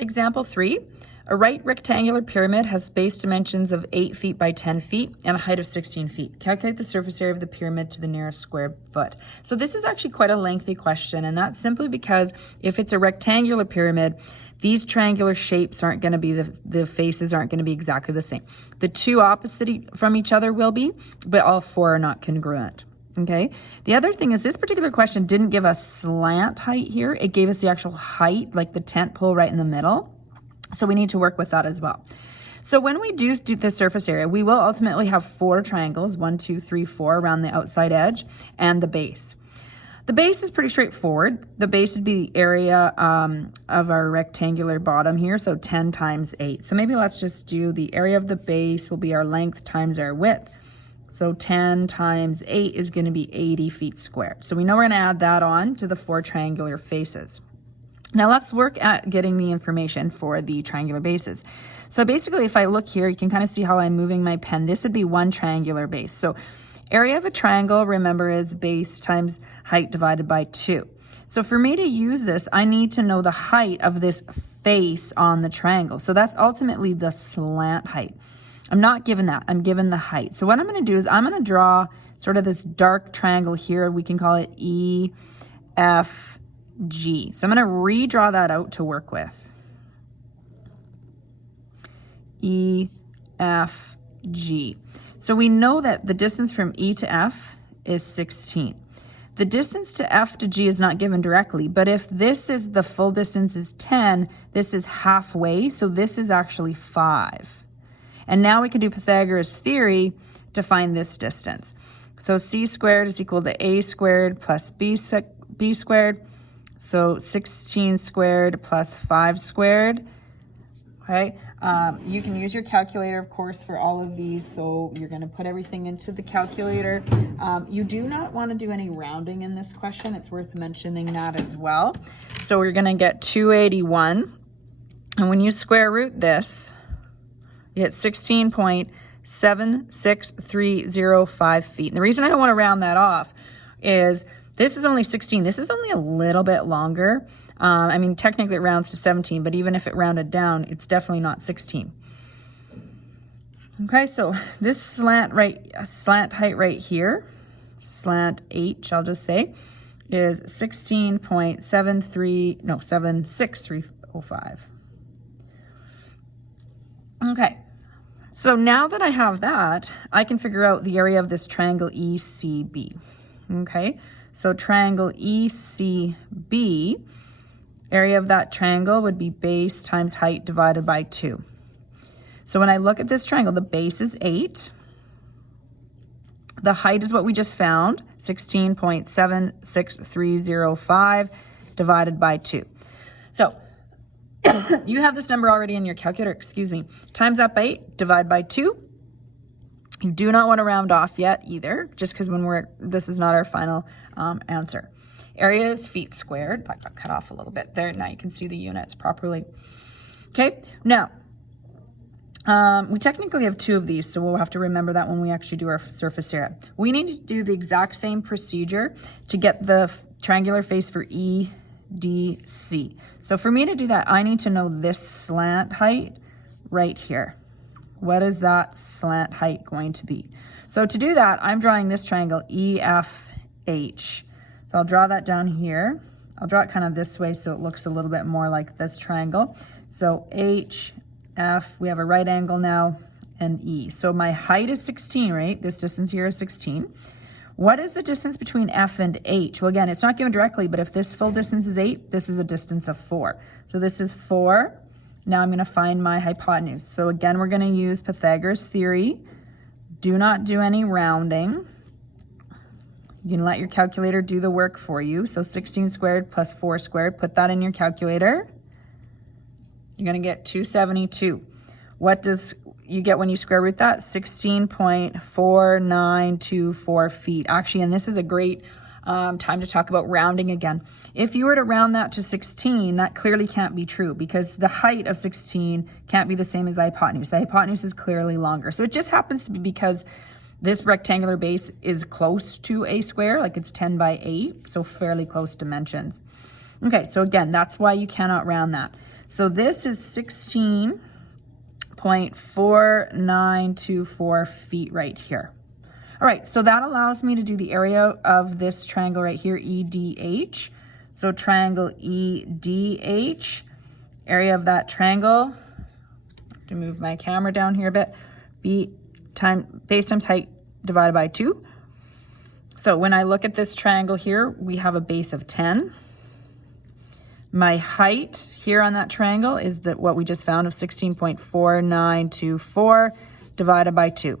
Example 3, a right rectangular pyramid has base dimensions of 8 feet by 10 feet and a height of 16 feet. Calculate the surface area of the pyramid to the nearest square foot. So this is actually quite a lengthy question, and that's simply because if it's a rectangular pyramid, these triangular shapes aren't going to be, the faces aren't going to be exactly the same. The two opposite from each other will be, but all four are not congruent. Okay. The other thing is this particular question didn't give us slant height here. It gave us the actual height, like the tent pole right in the middle. So we need to work with that as well. So when we do the surface area, we will ultimately have 4 triangles, 1, 2, 3, 4 around the outside edge and the base. The base is pretty straightforward. The base would be the area of our rectangular bottom here, so 10 times 8. So maybe let's just do the area of the base will be our length times our width. So 10 times 8 is going to be 80 feet squared. So we know we're going to add that on to the 4 triangular faces. Now let's work at getting the information for the triangular bases. So basically, if I look here, you can kind of see how I'm moving my pen. This would be one triangular base. So area of a triangle, remember, is base times height divided by 2. So for me to use this, I need to know the height of this face on the triangle. So that's ultimately the slant height. I'm not given that. I'm given the height. So what I'm going to do is I'm going to draw sort of this dark triangle here. We can call it EFG. So I'm going to redraw that out to work with. EFG. So we know that the distance from E to F is 16. The distance to F to G is not given directly, but if this is the full distance is 10, this is halfway, so this is actually 5. And now we can do Pythagoras theory to find this distance. So C squared is equal to A squared plus B squared. So 16 squared plus 5 squared. Okay. You can use your calculator, of course, for all of these. So you're going to put everything into the calculator. You do not want to do any rounding in this question. It's worth mentioning that as well. So we're going to get 281. And when you square root this, you get 16.76305 feet. And the reason I don't want to round that off is this is only 16. This is only a little bit longer. I mean, technically it rounds to 17, but even if it rounded down, it's definitely not 16. Okay, so this slant height right here, slant H, I'll just say, is 76305. Okay, so now that I have that, I can figure out the area of this triangle ECB. Okay, so triangle ECB, area of that triangle would be base times height divided by 2. So when I look at this triangle, the base is 8. The height is what we just found, 16.76305 divided by 2. So you have this number already in your calculator, times that by 8, divide by 2. You do not want to round off yet either, just because this is not our final answer. Area is feet squared. That got cut off a little bit there. Now you can see the units properly. Okay, now we technically have 2 of these, so we'll have to remember that when we actually do our surface area. We need to do the exact same procedure to get the triangular face for EDC. So for me to do that, I need to know this slant height right here. What is that slant height going to be? So to do that, I'm drawing this triangle EFH. So I'll draw that down here. I'll draw it kind of this way so it looks a little bit more like this triangle. So H, F, we have a right angle now, and E. So my height is 16, right? This distance here is 16. What is the distance between F and H? Well, again, it's not given directly, but if this full distance is 8, this is a distance of 4. So this is 4. Now I'm going to find my hypotenuse. So again, we're going to use Pythagoras theory. Do not do any rounding. You can let your calculator do the work for you. So 16 squared plus 4 squared, put that in your calculator. You're going to get 272. What does you get when you square root that? 16.4924 feet. Actually, and this is a great time to talk about rounding again. If you were to round that to 16, that clearly can't be true because the height of 16 can't be the same as the hypotenuse. The hypotenuse is clearly longer. So it just happens to be because this rectangular base is close to a square, like it's 10 by 8, so fairly close dimensions. Okay, so again, that's why you cannot round that. So this is 16.4924 feet right here. All right, so that allows me to do the area of this triangle right here, EDH. So triangle EDH, area of that triangle, to move my camera down here a bit, base times height divided by 2. So when I look at this triangle here, we have a base of 10. My height here on that triangle is what we just found of 16.4924 divided by 2.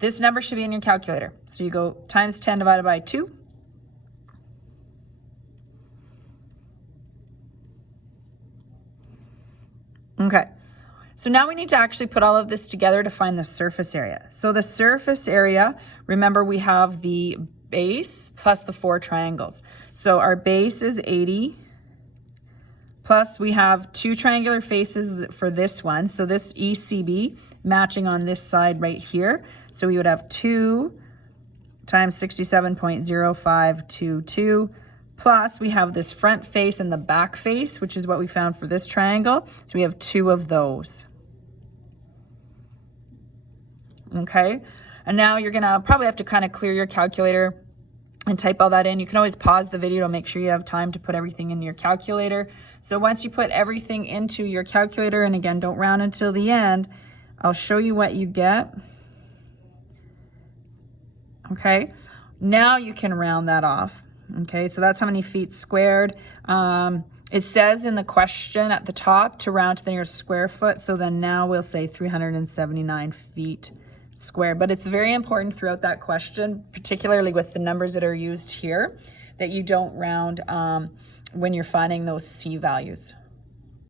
This number should be in your calculator. So you go times 10 divided by 2. Okay, so now we need to actually put all of this together to find the surface area. So the surface area, remember we have the base plus the 4 triangles. So our base is 80, plus we have 2 triangular faces for this one. So this ECB matching on this side right here. So we would have 2 times 67.0522, plus we have this front face and the back face, which is what we found for this triangle. So we have 2 of those. Okay, and now you're gonna probably have to kind of clear your calculator and type all that in. You can always pause the video to make sure you have time to put everything in your calculator. So once you put everything into your calculator, and again, don't round until the end, I'll show you what you get. Okay, now you can round that off. Okay, so that's how many feet squared. It says in the question at the top to round to the nearest square foot. So then now we'll say 379 feet squared. But it's very important throughout that question, particularly with the numbers that are used here, that you don't round when you're finding those C values.